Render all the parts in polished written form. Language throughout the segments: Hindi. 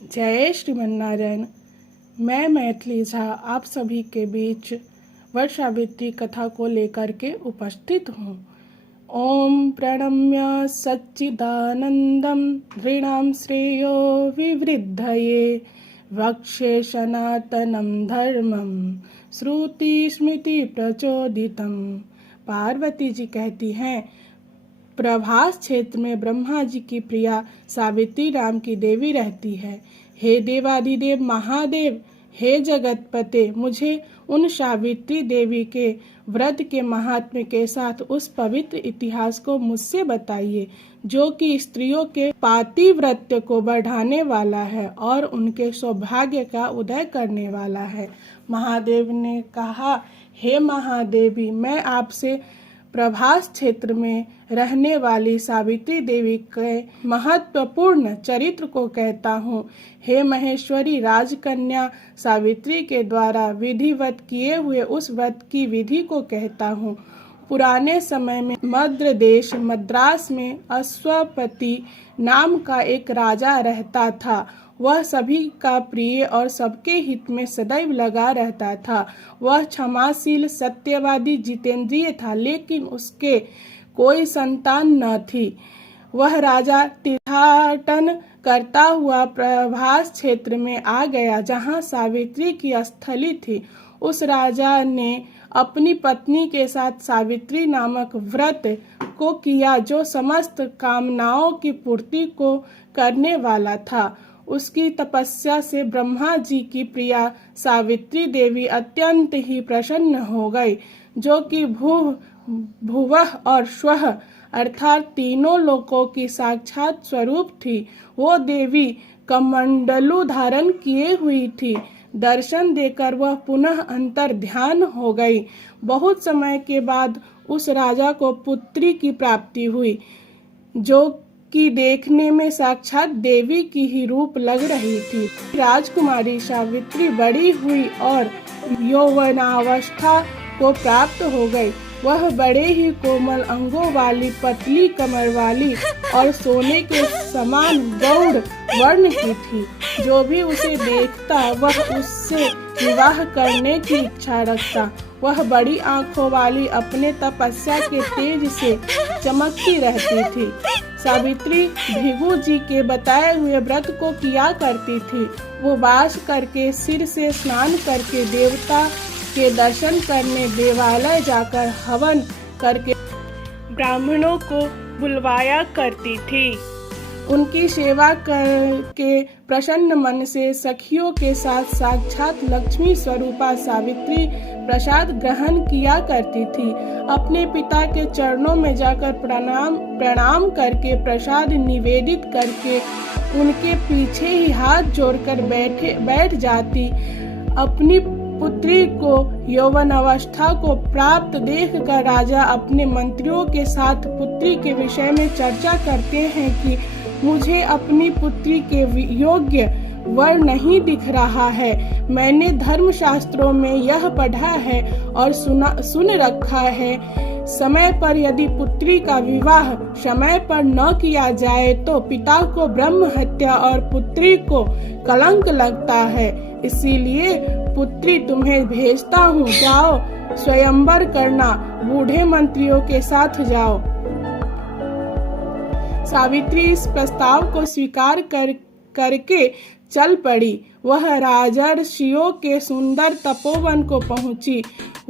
जय श्रीमन नारायण। मैं मैथिली झा आप सभी के बीच वट सावित्री कथा को लेकर के उपस्थित हूँ। ओम प्रणम्य सच्चिदानंदम ऋणाम श्रेयो विवृद्धये वक्षे सनातनम धर्मम श्रुति स्मृति प्रचोदितम। पार्वती जी कहती हैं, प्रभास क्षेत्र में ब्रह्मा जी की प्रिया सावित्री राम की देवी रहती है। हे देवादिदेव महादेव, हे जगतपते, मुझे उन सावित्री देवी के व्रत के महात्म्य के साथ उस पवित्र इतिहास को मुझसे बताइए जो कि स्त्रियों के पातिव्रत्य को बढ़ाने वाला है और उनके सौभाग्य का उदय करने वाला है। महादेव ने कहा, हे महादेवी, मैं आपसे प्रभास क्षेत्र में रहने वाली सावित्री देवी के महत्वपूर्ण चरित्र को कहता हूँ। हे महेश्वरी, राजकन्या सावित्री के द्वारा विधिवत किए हुए उस व्रत की विधि को कहता हूँ। पुराने समय में मद्र देश मद्रास में अश्वपति नाम का एक राजा रहता था। वह सभी का प्रिय और सबके हित में सदैव लगा रहता था। वह क्षमाशील, सत्यवादी, जितेंद्रिय था, लेकिन उसके कोई संतान न थी। वह राजा तीर्थाटन करता हुआ प्रभास क्षेत्र में आ गया जहाँ सावित्री की स्थली थी। उस राजा ने अपनी पत्नी के साथ सावित्री नामक व्रत को किया जो समस्त कामनाओं की पूर्ति को करने वाला था। उसकी तपस्या से ब्रह्मा जी की प्रिया सावित्री देवी अत्यंत ही प्रसन्न हो गई, जो कि भुवः और स्वः अर्थात तीनों लोकों की साक्षात स्वरूप थी। वो देवी कमंडलू धारण किए हुई थी। दर्शन देकर वह पुनः अंतर ध्यान हो गई। बहुत समय के बाद उस राजा को पुत्री की प्राप्ति हुई, जो कि देखने में साक्षात देवी की ही रूप लग रही थी। राजकुमारी सावित्री बड़ी हुई और यौवनावस्था को प्राप्त हो गई। वह बड़े ही कोमल अंगों वाली, पतली कमर वाली और सोने के समान गौड़ वर्ण की थी। जो भी उसे देखता वह उससे विवाह करने की इच्छा रखता। वह बड़ी आंखों वाली, अपने तपस्या के तेज से चमकती रहती थी। सावित्री भृगु जी के बताए हुए व्रत को किया करती थी। वो वास करके, सिर से स्नान करके, देवता के दर्शन करने देवालय जाकर हवन करके ब्राह्मणों को बुलवाया करती थी। उनकी सेवा करके प्रसन्न मन से सखियों के साथ साक्षात लक्ष्मी स्वरूपा सावित्री प्रसाद ग्रहण किया करती थी। अपने पिता के चरणों में जाकर प्रणाम करके प्रसाद निवेदित करके उनके पीछे ही हाथ जोड़कर बैठ जाती। अपनी पुत्री को यौवन अवस्था को प्राप्त देखकर राजा अपने मंत्रियों के साथ पुत्री के विषय में चर्चा करते हैं कि मुझे अपनी पुत्री के योग्य वर नहीं दिख रहा है। मैंने धर्मशास्त्रों में यह पढ़ा है और सुन रखा है, समय पर यदि पुत्री का विवाह समय पर न किया जाए तो पिता को ब्रह्म हत्या और पुत्री को कलंक लगता है। इसीलिए पुत्री तुम्हें भेजता हूँ, जाओ स्वयंवर करना, बूढ़े मंत्रियों के साथ जाओ। सावित्री इस प्रस्ताव को स्वीकार करके चल पड़ी। वह राजर्षियों के सुंदर तपोवन को पहुंची।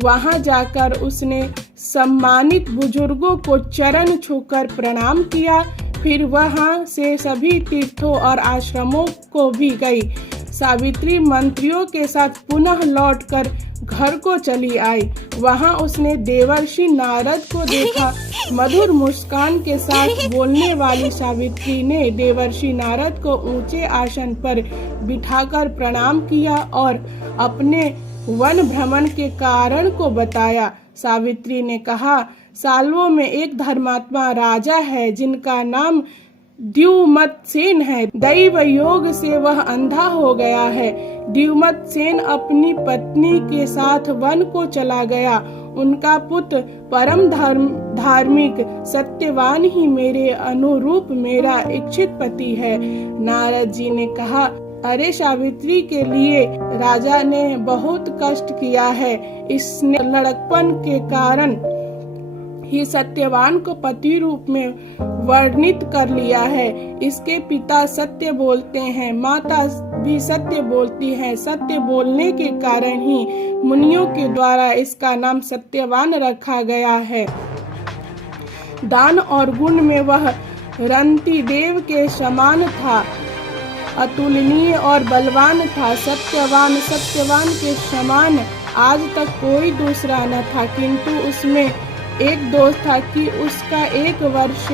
वहां जाकर उसने सम्मानित बुजुर्गों को चरण छूकर प्रणाम किया। फिर वहां से सभी तीर्थों और आश्रमों को भी गई। सावित्री मंत्रियों के साथ पुनः लौटकर घर को चली आई। वहां उसने देवर्षि नारद को देखा। मधुर मुस्कान के साथ बोलने वाली सावित्री ने देवर्षि नारद को ऊंचे आसन पर बिठाकर प्रणाम किया और अपने वन भ्रमण के कारण को बताया। सावित्री ने कहा, सालों में एक धर्मात्मा राजा है जिनका नाम द्युमतसेन है। दैव योग से वह अंधा हो गया है। द्युमतसेन अपनी पत्नी के साथ वन को चला गया। उनका पुत्र परम धार्मिक सत्यवान ही मेरे अनुरूप मेरा इच्छित पति है। नारद जी ने कहा, अरे सावित्री के लिए राजा ने बहुत कष्ट किया है। इसने लड़कपन के कारण ही सत्यवान को पति रूप में वर्णित कर लिया है। इसके पिता सत्य बोलते हैं, माता भी सत्य बोलती है। सत्य बोलने के कारण ही मुनियों के द्वारा इसका नाम सत्यवान रखा गया है। दान और गुण में वह रंती देव के समान था, अतुलनीय और बलवान था। सत्यवान के समान आज तक कोई दूसरा न था, किंतु उसमें एक दोष था कि उसका 1 वर्ष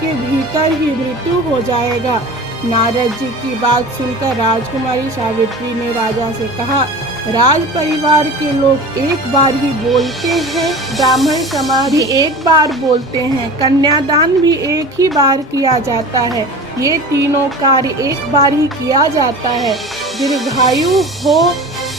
के भीतर ही मृत्यु हो जाएगा। नारद जी की बात सुनकर राजकुमारी सावित्री ने राजा से कहा, राज परिवार के लोग एक बार ही बोलते हैं, ब्राह्मण समाज भी एक बार बोलते हैं, कन्यादान भी एक ही बार किया जाता है। ये तीनों कार्य एक बार ही किया जाता है। दीर्घायु हो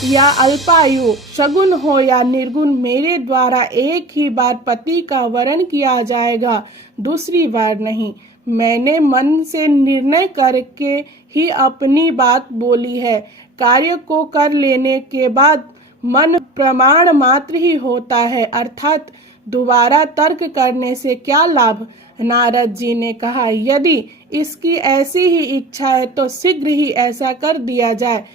या अल्पायु, सगुण हो या निर्गुण, मेरे द्वारा एक ही बार पति का वरण किया जाएगा, दूसरी बार नहीं। मैंने मन से निर्णय करके ही अपनी बात बोली है। कार्य को कर लेने के बाद मन प्रमाण मात्र ही होता है, अर्थात दोबारा तर्क करने से क्या लाभ। नारद जी ने कहा, यदि इसकी ऐसी ही इच्छा है तो शीघ्र ही ऐसा कर दिया जाए।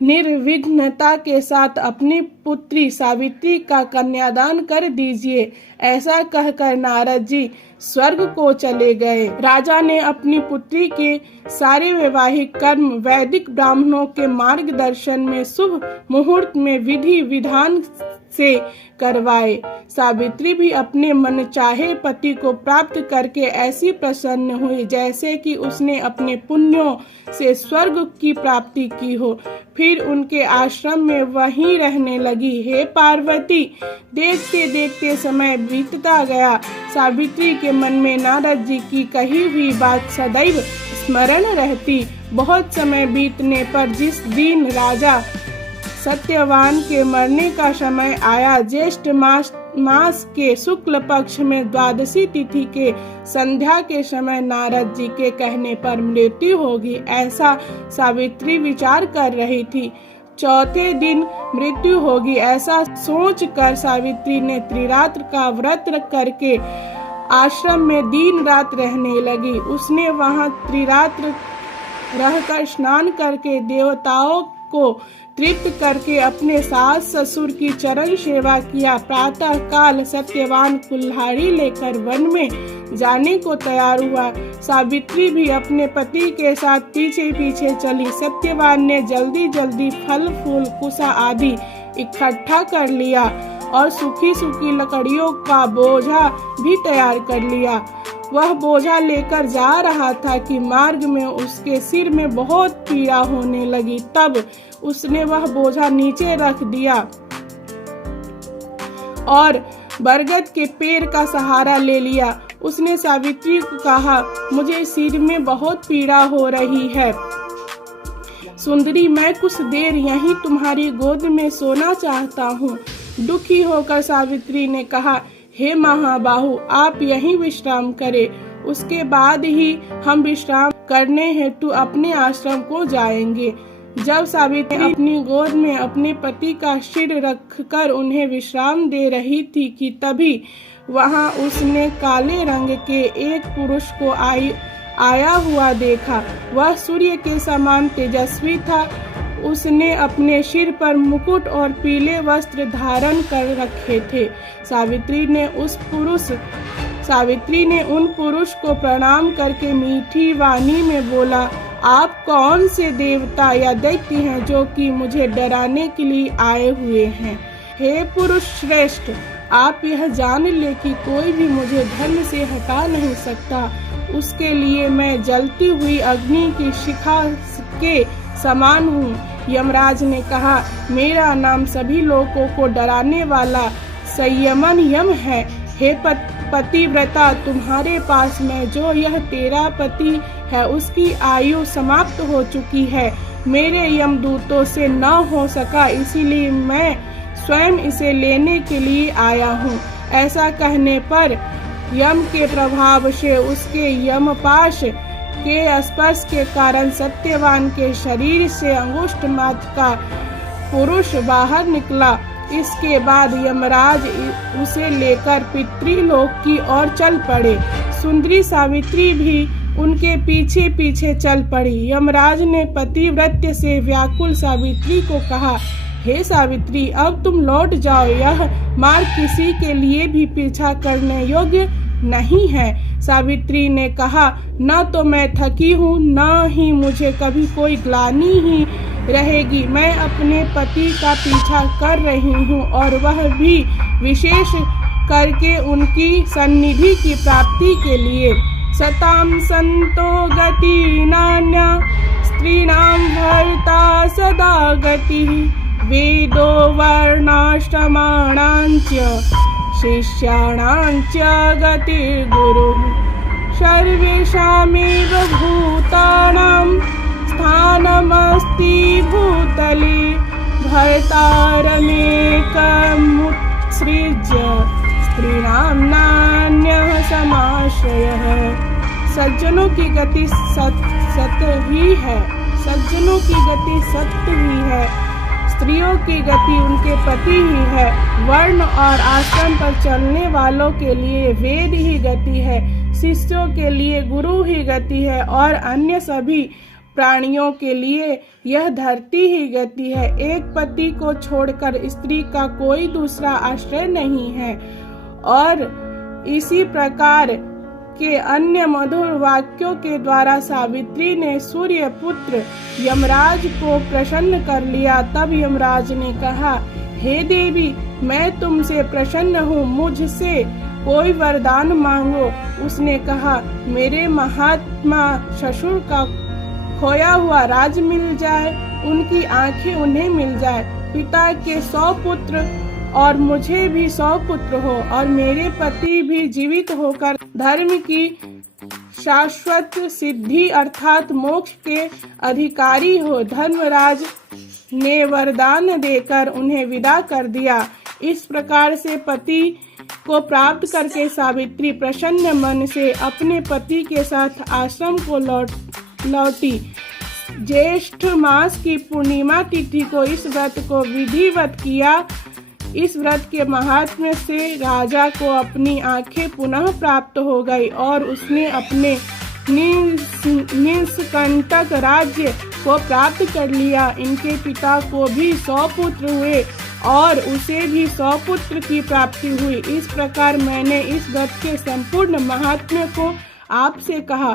निर्विघ्नता के साथ अपनी पुत्री सावित्री का कन्यादान कर दीजिए। ऐसा कहकर नारद जी स्वर्ग को चले गए। राजा ने अपनी पुत्री के सारे वैवाहिक कर्म वैदिक ब्राह्मणों के मार्गदर्शन में शुभ मुहूर्त में विधि विधान से करवाए। सावित्री भी अपने मन चाहे पति को प्राप्त करके ऐसी प्रसन्न हुई जैसे कि उसने अपने पुण्यों से स्वर्ग की प्राप्ति की हो। फिर उनके आश्रम में वहीं रहने लगी। हे पार्वती, देखते देखते समय बीतता गया। सावित्री के मन में नारद जी की कही हुई बात सदैव स्मरण रहती। बहुत समय बीतने पर जिस दिन राजा सत्यवान के मरने का समय आया, ज्येष्ठ मास के शुक्ल पक्ष में द्वादशी तिथि के संध्या के समय नारद जी के कहने पर मृत्यु होगी, ऐसा सावित्री विचार कर रही थी। चौथे दिन मृत्यु होगी ऐसा सोचकर सावित्री ने त्रिरात्र का व्रत करके आश्रम में दिन रात रहने लगी। उसने वहां त्रिरात्र रहकर स्नान करके देवताओं को तृप्त करके अपने सास ससुर की चरण सेवा किया। प्रातः काल सत्यवान कुल्हाड़ी लेकर वन में जाने को तैयार हुआ। सावित्री भी अपने पति के साथ पीछे पीछे चली। सत्यवान ने जल्दी जल्दी फल फूल कुसा आदि इकट्ठा कर लिया और सूखी सूखी लकड़ियों का बोझा भी तैयार कर लिया। वह बोझा लेकर जा रहा था कि मार्ग में उसके सिर में बहुत पीड़ा होने लगी। तब उसने वह बोझा नीचे रख दिया और बरगद के पेड़ का सहारा ले लिया। उसने सावित्री को कहा, मुझे सिर में बहुत पीड़ा हो रही है सुंदरी, मैं कुछ देर यहीं तुम्हारी गोद में सोना चाहता हूँ। दुखी होकर सावित्री ने कहा, हे महाबाहु, आप यहीं विश्राम करें, उसके बाद ही हम विश्राम करने हेतु अपने आश्रम को जाएंगे। जब सावित्री अपनी गोद में अपने पति का सिर रखकर उन्हें विश्राम दे रही थी कि तभी वहां उसने काले रंग के एक पुरुष को आया हुआ देखा। वह सूर्य के समान तेजस्वी था। उसने अपने सिर पर मुकुट और पीले वस्त्र धारण कर रखे थे। सावित्री ने उन पुरुष को प्रणाम करके मीठी वाणी में बोला, आप कौन से देवता या दैत्य हैं जो कि मुझे डराने के लिए आए हुए हैं। हे पुरुष श्रेष्ठ, आप यह जान ले कि कोई भी मुझे धर्म से हटा नहीं सकता। उसके लिए मैं जलती हुई अग्नि की शिखा के समान हूँ। यमराज ने कहा, मेरा नाम सभी लोगों को डराने वाला संयमन यम है। हे पतिव्रता, तुम्हारे पास में जो यह तेरा पति है उसकी आयु समाप्त हो चुकी है। मेरे यमदूतों से न हो सका, इसीलिए मैं स्वयं इसे लेने के लिए आया हूँ। ऐसा कहने पर यम के प्रभाव से उसके यमपाश के स्पर्श के कारण सत्यवान के शरीर से अंगुष्ठ मात्र का पुरुष बाहर निकला। इसके बाद यमराज उसे लेकर पितृलोक की ओर चल पड़े। सुंदरी सावित्री भी उनके पीछे पीछे चल पड़ी। यमराज ने पतिव्रत्य से व्याकुल सावित्री को कहा, हे सावित्री, अब तुम लौट जाओ, यह मार्ग किसी के लिए भी पीछा करने योग्य नहीं है। सावित्री ने कहा, न तो मैं थकी हूँ, न ही मुझे कभी कोई ग्लानि ही रहेगी। मैं अपने पति का पीछा कर रही हूँ और वह भी विशेष करके उनकी सन्निधि की प्राप्ति के लिए। सतां संतो गति नान्या स्त्रीणां भर्ता सदा गतिः वेदो वर्णाश्रमाणांच शिष्याणांच गतिर्गुरुः सर्वेषामेव भूतानां स्थानमस्ति भूतले भर्तारमेकमुत्सृज्य स्त्रीणां नान्यः समाश्रयः। सज्जनों की गति सत्य ही है, सज्जनों की गति सत्य ही है, स्त्रियों की गति उनके पति ही है। वर्ण और आश्रम पर चलने वालों के लिए वेद ही गति है, शिष्यों के लिए गुरु ही गति है और अन्य सभी प्राणियों के लिए यह धरती ही गति है। एक पति को छोड़कर स्त्री का कोई दूसरा आश्रय नहीं है। और इसी प्रकार के अन्य मधुर वाक्यों के द्वारा सावित्री ने सूर्य पुत्र यमराज को प्रसन्न कर लिया। तब यमराज ने कहा, हे देवी, मैं तुमसे प्रसन्न हूँ, मुझसे कोई वरदान मांगो। उसने कहा, मेरे महात्मा ससुर का खोया हुआ राज मिल जाए, उनकी आंखें उन्हें मिल जाए, पिता के 100 पुत्र और मुझे भी 100 पुत्र हो और मेरे पति भी जीवित होकर धर्म की शाश्वत सिद्धि अर्थात मोक्ष के अधिकारी हो। धर्मराज ने वरदान देकर उन्हें विदा कर दिया। इस प्रकार से पति को प्राप्त करके सावित्री प्रसन्न मन से अपने पति के साथ आश्रम को लौटी। ज्येष्ठ मास की पूर्णिमा तिथि को इस व्रत को विधिवत किया। इस व्रत के महात्म्य से राजा को अपनी आंखें पुनः प्राप्त हो गई और उसने अपने निष्कंटक राज्य को प्राप्त कर लिया। इनके पिता को भी 100 पुत्र हुए और उसे भी 100 पुत्र की प्राप्ति हुई। इस प्रकार मैंने इस व्रत के संपूर्ण महात्म्य को आपसे कहा।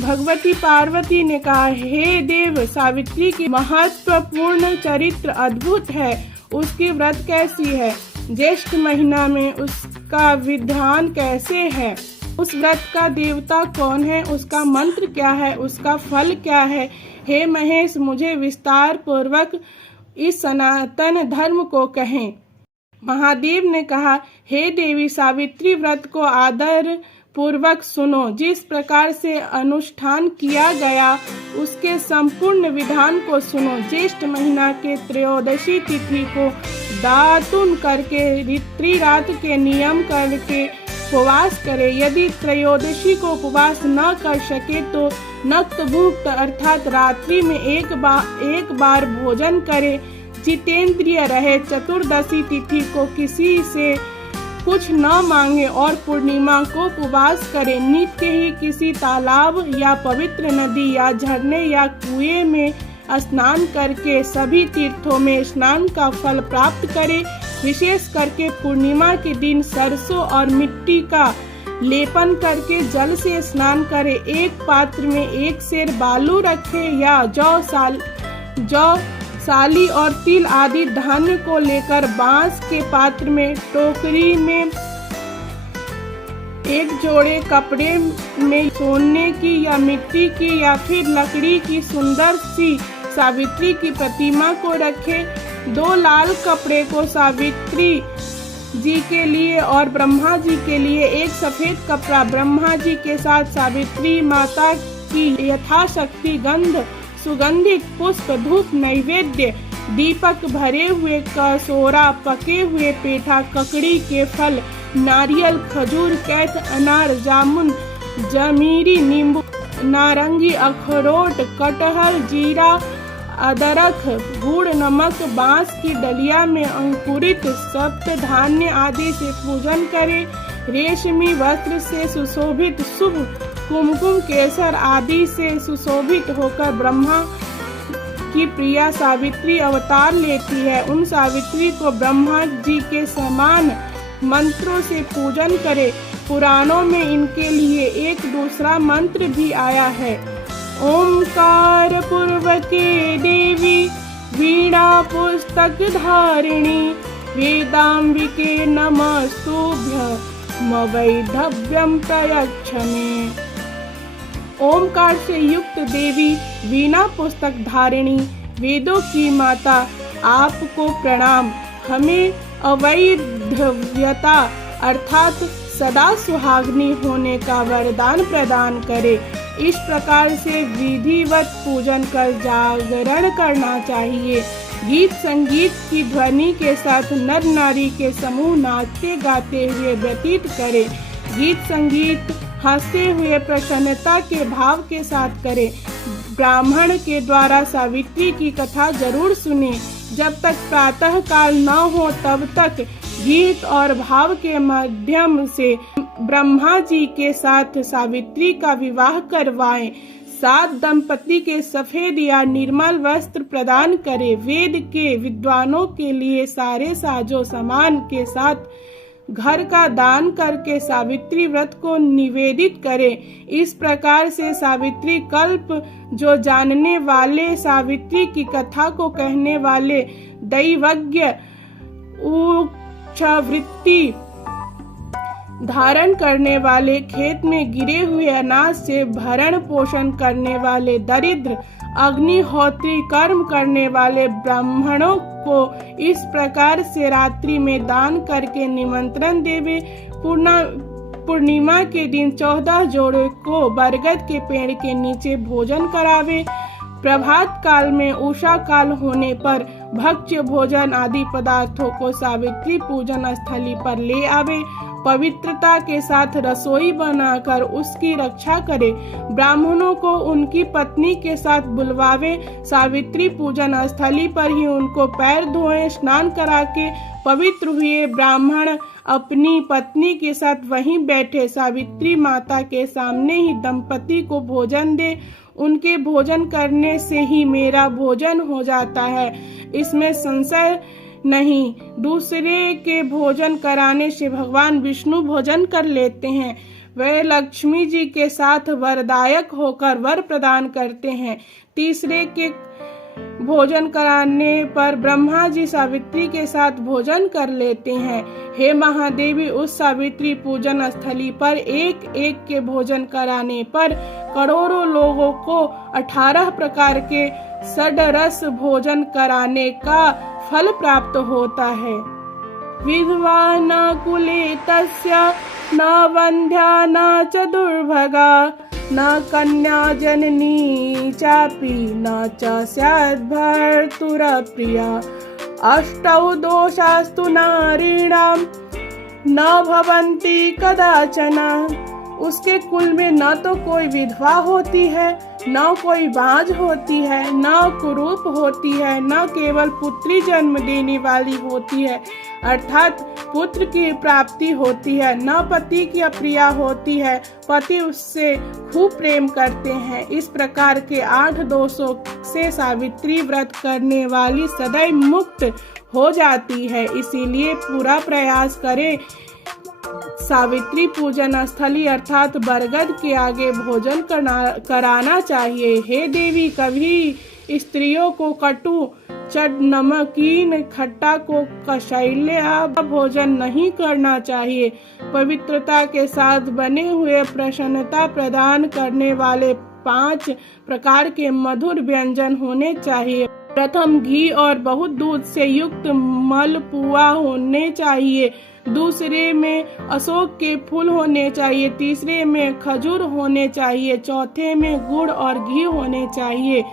भगवती पार्वती ने कहा, हे देव, सावित्री की महत्वपूर्ण चरित्र अद्भुत है। उसकी व्रत कैसी है? ज्येष्ठ महीना में उसका विधान कैसे है? उस व्रत का देवता कौन है? उसका मंत्र क्या है? उसका फल क्या है? हे महेश, मुझे विस्तार पूर्वक इस सनातन धर्म को कहें। महादेव ने कहा, हे देवी, सावित्री व्रत को आदर पूर्वक सुनो। जिस प्रकार से अनुष्ठान किया गया उसके संपूर्ण विधान को सुनो। ज्येष्ठ महीना के त्रयोदशी तिथि को दातुन करके त्रिरात्र के नियम करके उपवास करे। यदि त्रयोदशी को उपवास न कर सके तो नक्तभुक्त अर्थात रात्रि में एक बार भोजन करे। जितेंद्रिय रहे। चतुर्दशी तिथि को किसी से कुछ न मांगे और पूर्णिमा को उपवास करे। नित्य ही किसी तालाब या पवित्र नदी या झरने या कुएं में स्नान करके सभी तीर्थों में स्नान का फल प्राप्त करे। विशेष करके पूर्णिमा के दिन सरसों और मिट्टी का लेपन करके जल से स्नान करे। एक पात्र में 1 सेर बालू रखे या जौ साली और तिल आदि धान्य को लेकर बांस के पात्र में टोकरी में एक जोड़े कपड़े में सोने की या मिट्टी की या फिर लकड़ी की सुंदर सी सावित्री की प्रतिमा को रखे। 2 लाल कपड़े को सावित्री जी के लिए और ब्रह्मा जी के लिए, एक सफेद कपड़ा ब्रह्मा जी के साथ सावित्री माता की यथाशक्ति गंध, सुगंधित पुष्प, धूप, नैवेद्य, दीपक, भरे हुए कसोरा, पके हुए पेठा, ककड़ी के फल, नारियल, खजूर, कैथ, अनार, जामुन, जमीरी, नींबू नारंगी, अखरोट, कटहल, जीरा, अदरक, गुड़, नमक, बांस की डलिया में अंकुरित सप्त धान्य आदि से पूजन करें। रेशमी वस्त्र से सुशोभित शुभ कुमकुम, केसर आदि से सुशोभित होकर ब्रह्मा की प्रिया सावित्री अवतार लेती है। उन सावित्री को ब्रह्मा जी के समान मंत्रों से पूजन करे। पुराणों में इनके लिए एक दूसरा मंत्र भी आया है। ओंकार पूर्वके देवी वीणा पुस्तक धारिणी, वेदांबिके नमस्तुभ्यं वैधव्यं प्रयच्छ मे। ओमकार से युक्त देवी, वीणा पुस्तक धारिणी, वेदों की माता, आपको प्रणाम। हमें अवैधव्यता अर्थात सदा सुहागनी होने का वरदान प्रदान करे। इस प्रकार से विधिवत पूजन कर जागरण करना चाहिए। गीत संगीत की ध्वनि के साथ नर नारी के समूह नाचते गाते हुए व्यतीत करें। गीत संगीत हंसते हुए प्रसन्नता के भाव के साथ करें। ब्राह्मण के द्वारा सावित्री की कथा जरूर सुने। जब तक प्रातः काल न हो तब तक गीत और भाव के माध्यम से ब्रह्मा जी के साथ सावित्री का विवाह करवाएं। 7 दंपति के सफेद या निर्मल वस्त्र प्रदान करें। वेद के विद्वानों के लिए सारे साजो सामान के साथ घर का दान करके सावित्री व्रत को निवेदित करें। इस प्रकार से सावित्री कल्प जो जानने वाले, सावित्री की कथा को कहने वाले, दैवज्ञ, उच्चवृत्ति धारण करने वाले, खेत में गिरे हुए अनाज से भरण पोषण करने वाले, दरिद्र, अग्निहोत्री कर्म करने वाले ब्राह्मणों को इस प्रकार से रात्रि में दान करके निमंत्रण देवे। पूर्णिमा के दिन 14 जोड़े को बरगद के पेड़ के नीचे भोजन करावे। प्रभात काल में उषा काल होने पर भक्ष्य भोजन आदि पदार्थों को सावित्री पूजन स्थली पर ले आवे। पवित्रता के साथ रसोई बनाकर उसकी रक्षा करे। ब्राह्मणों को उनकी पत्नी के साथ बुलवावे। सावित्री पूजन स्थली पर ही उनको पैर धोएं। स्नान करा के पवित्र हुए ब्राह्मण अपनी पत्नी के साथ वहीं बैठे सावित्री माता के सामने ही दंपति को भोजन दे। उनके भोजन करने से ही मेरा भोजन हो जाता है, इसमें संशय नहीं। दूसरे के भोजन कराने से भगवान विष्णु भोजन कर लेते हैं। वे लक्ष्मी जी के साथ वरदायक होकर वर प्रदान करते हैं। तीसरे के भोजन कराने पर ब्रह्मा जी सावित्री के साथ भोजन कर लेते हैं। हे महादेवी, उस सावित्री पूजन स्थली पर एक एक के भोजन कराने पर करोड़ों लोगों को 18 प्रकार के षड्रस भोजन कराने का फल प्राप्त होता है। विधवा न कुले तस्य न वंध्या न च दुर्भगा न कन्या जननी चापि न च स्यात् भर्तुरप्रिया। अष्टौ दोषास्तु नारीणां न भवन्ति कदाचन। उसके कुल में न तो कोई विधवा होती है, न कोई बांझ होती है, न कुरूप होती है, न केवल पुत्री जन्म देने वाली होती है अर्थात पुत्र की प्राप्ति होती है, न पति की अप्रिया होती है, पति उससे खूब प्रेम करते हैं। इस प्रकार के 8 दोषों से सावित्री व्रत करने वाली सदैव मुक्त हो जाती है। इसीलिए पूरा प्रयास करें। सावित्री पूजन स्थली अर्थात बरगद के आगे भोजन कराना चाहिए। हे देवी, कभी स्त्रियों को कटु, चट, नमकीन, खट्टा को कषैल्या भोजन नहीं करना चाहिए। पवित्रता के साथ बने हुए प्रसन्नता प्रदान करने वाले 5 प्रकार के मधुर व्यंजन होने चाहिए। प्रथम घी और बहुत दूध से युक्त मलपुआ होने चाहिए। दूसरे में अशोक के फूल होने चाहिए। तीसरे में खजूर होने चाहिए। चौथे में गुड़ और घी होने चाहिए।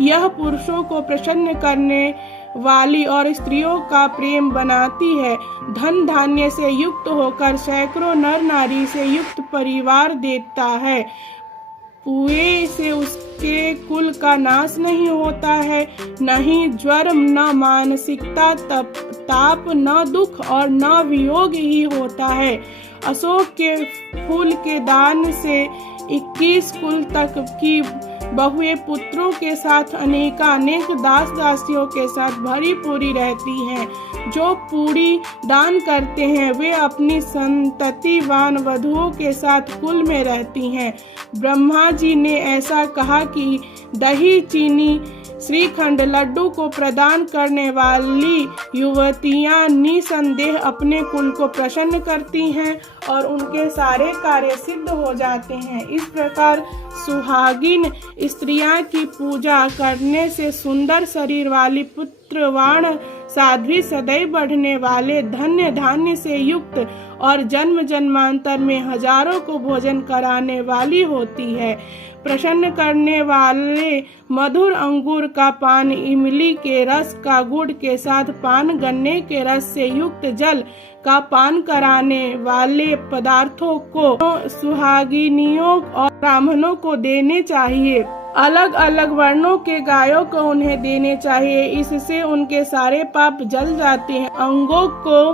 यह पुरुषों को प्रसन्न करने वाली और स्त्रियों का प्रेम बनाती है। धन धान्य से युक्त होकर सैकड़ों नर नारी से युक्त परिवार देता है। कुएं से उसके कुल का नाश नहीं होता है, न ही ज्वर, न मानसिकता ताप, न दुख और न वियोग ही होता है। अशोक के फूल के दान से 21 कुल तक की बहुएं पुत्रों के साथ अनेक दास दासियों के साथ भरी पूरी रहती हैं। जो पूरी दान करते हैं वे अपनी संततिवान वधुओं के साथ कुल में रहती हैं। ब्रह्मा जी ने ऐसा कहा कि दही, चीनी, श्रीखंड, लड्डू को प्रदान करने वाली युवतियां निसंदेह अपने कुल को प्रसन्न करती हैं और उनके सारे कार्य सिद्ध हो जाते हैं। इस प्रकार सुहागिन स्त्रियां की पूजा करने से सुंदर शरीर वाली पुत्रवान साध्वी, सदैव बढ़ने वाले धन्य धान्य से युक्त और जन्म जन्मांतर में हजारों को भोजन कराने वाली होती है। प्रसन्न करने वाले मधुर अंगूर का पान, इमली के रस का गुड़ के साथ पान, गन्ने के रस से युक्त जल का पान कराने वाले पदार्थों को सुहागिनियों और ब्राह्मणों को देने चाहिए। अलग अलग वर्णों के गायों को उन्हें देने चाहिए, इससे उनके सारे पाप जल जाते हैं। अंगों को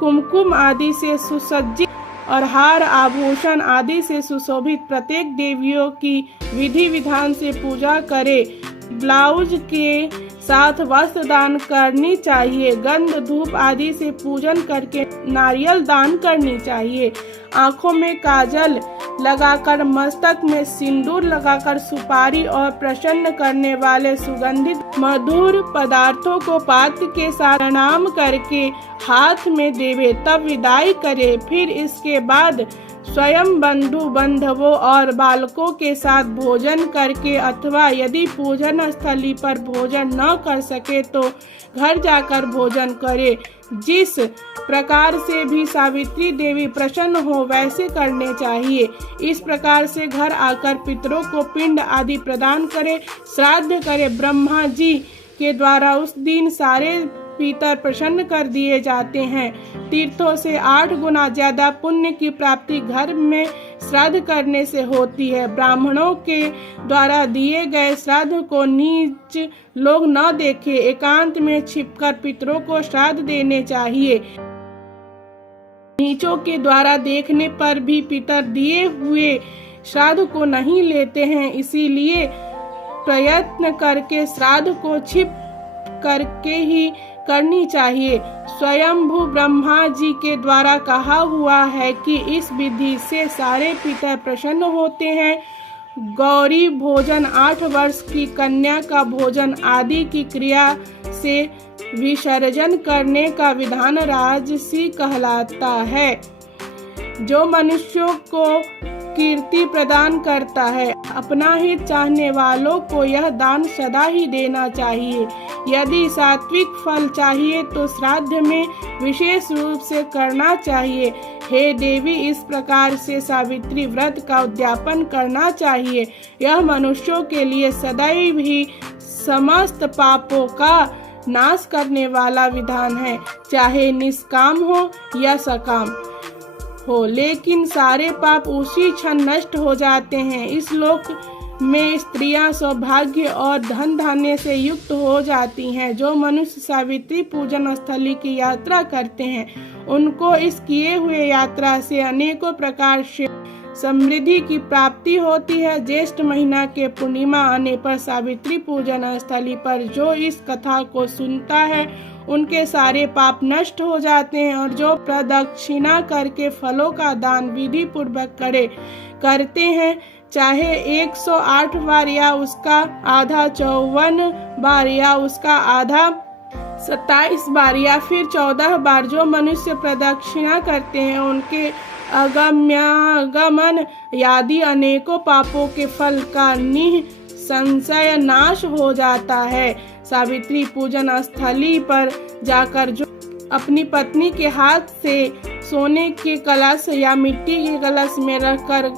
कुमकुम आदि से सुसज्जित और हार, आभूषण आदि से सुशोभित प्रत्येक देवियों की विधि विधान से पूजा करे। ब्लाउज के साथ वस्त्र दान करनी चाहिए। गंध, धूप आदि से पूजन करके नारियल दान करनी चाहिए। आंखों में काजल लगाकर, मस्तक में सिंदूर लगाकर, सुपारी और प्रसन्न करने वाले सुगंधित मधुर पदार्थों को पात्र के साथ प्रणाम करके हाथ में देवे, तब विदाई करे। फिर इसके बाद स्वयं बंधु बांधवों और बालकों के साथ भोजन करके, अथवा यदि पूजन स्थली पर भोजन न कर सके तो घर जाकर भोजन करे। जिस प्रकार से भी सावित्री देवी प्रसन्न हो वैसे करने चाहिए। इस प्रकार से घर आकर पितरों को पिंड आदि प्रदान करे, श्राद्ध करे। ब्रह्मा जी के द्वारा उस दिन सारे पितर प्रसन्न कर दिए जाते हैं। तीर्थों से 8 गुना ज्यादा पुण्य की प्राप्ति घर में श्राद्ध करने से होती है। ब्राह्मणों के द्वारा दिए गए श्राद्ध को नीच लोग न देखे, एकांत में छिपकर पितरों को श्राद्ध देने चाहिए। नीचों के द्वारा देखने पर भी पितर दिए हुए श्राद्ध को नहीं लेते हैं, इसीलिए प्रयत्न करके श्राद्ध को छिप करके ही करनी चाहिए। स्वयंभू ब्रह्मा जी के द्वारा कहा हुआ है कि इस विधि से सारे पितर प्रसन्न होते हैं। गौरी भोजन, 8 वर्ष की कन्या का भोजन आदि की क्रिया से विसर्जन करने का विधान राजसी कहलाता है। जो मनुष्यों को कीर्ति प्रदान करता है, अपना ही चाहने वालों को यह दान सदा ही देना चाहिए। यदि सात्विक फल चाहिए तो श्राद्ध में विशेष रूप से करना चाहिए। हे देवी, इस प्रकार से सावित्री व्रत का उद्यापन करना चाहिए। यह मनुष्यों के लिए सदैव ही समस्त पापों का नाश करने वाला विधान है, चाहे निष्काम हो या सकाम हो, लेकिन सारे पाप उसी क्षण नष्ट हो जाते हैं। इस लोक में स्त्रियां सौभाग्य और धन धान्य से युक्त हो जाती हैं। जो मनुष्य सावित्री पूजन स्थली की यात्रा करते हैं उनको इस किए हुए यात्रा से अनेकों प्रकार से समृद्धि की प्राप्ति होती है। ज्येष्ठ महीना के पूर्णिमा आने पर सावित्री पूजन स्थली पर जो इस कथा को सुनता है उनके सारे पाप नष्ट हो जाते हैं। और जो प्रदक्षिणा करके फलों का दान विधि पूर्वक करते हैं, चाहे 108 बार या उसका आधा, 54 बार या उसका आधा, 27 बार या फिर 14 बार, जो मनुष्य प्रदक्षिणा करते हैं उनके अगम्यागमन आदि अनेकों पापों के फल का निसंशय नाश हो जाता है। सावित्री पूजन स्थली पर जाकर जो अपनी पत्नी के हाथ से सोने के कलश या मिट्टी के कलश में रखकर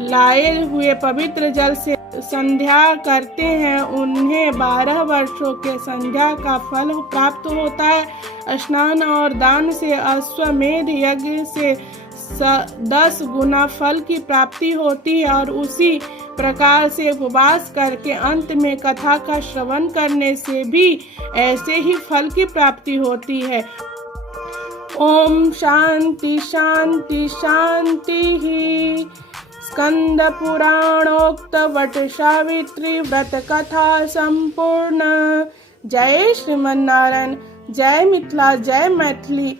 लाए हुए पवित्र जल से संध्या करते हैं, उन्हें 12 वर्षों के संध्या का फल प्राप्त होता है। स्नान और दान से, अश्वमेध यज्ञ से, 10 गुना फल की प्राप्ति होती है और उसी प्रकार से उपवास करके अंत में कथा का श्रवण करने से भी ऐसे ही फल की प्राप्ति होती है। ओम शांति शांति शांति ही। स्कंद पुराणोक्त वट सावित्री व्रत कथा संपूर्ण। जय श्रीमन नारायण, जय मिथिला, जय मैथिली।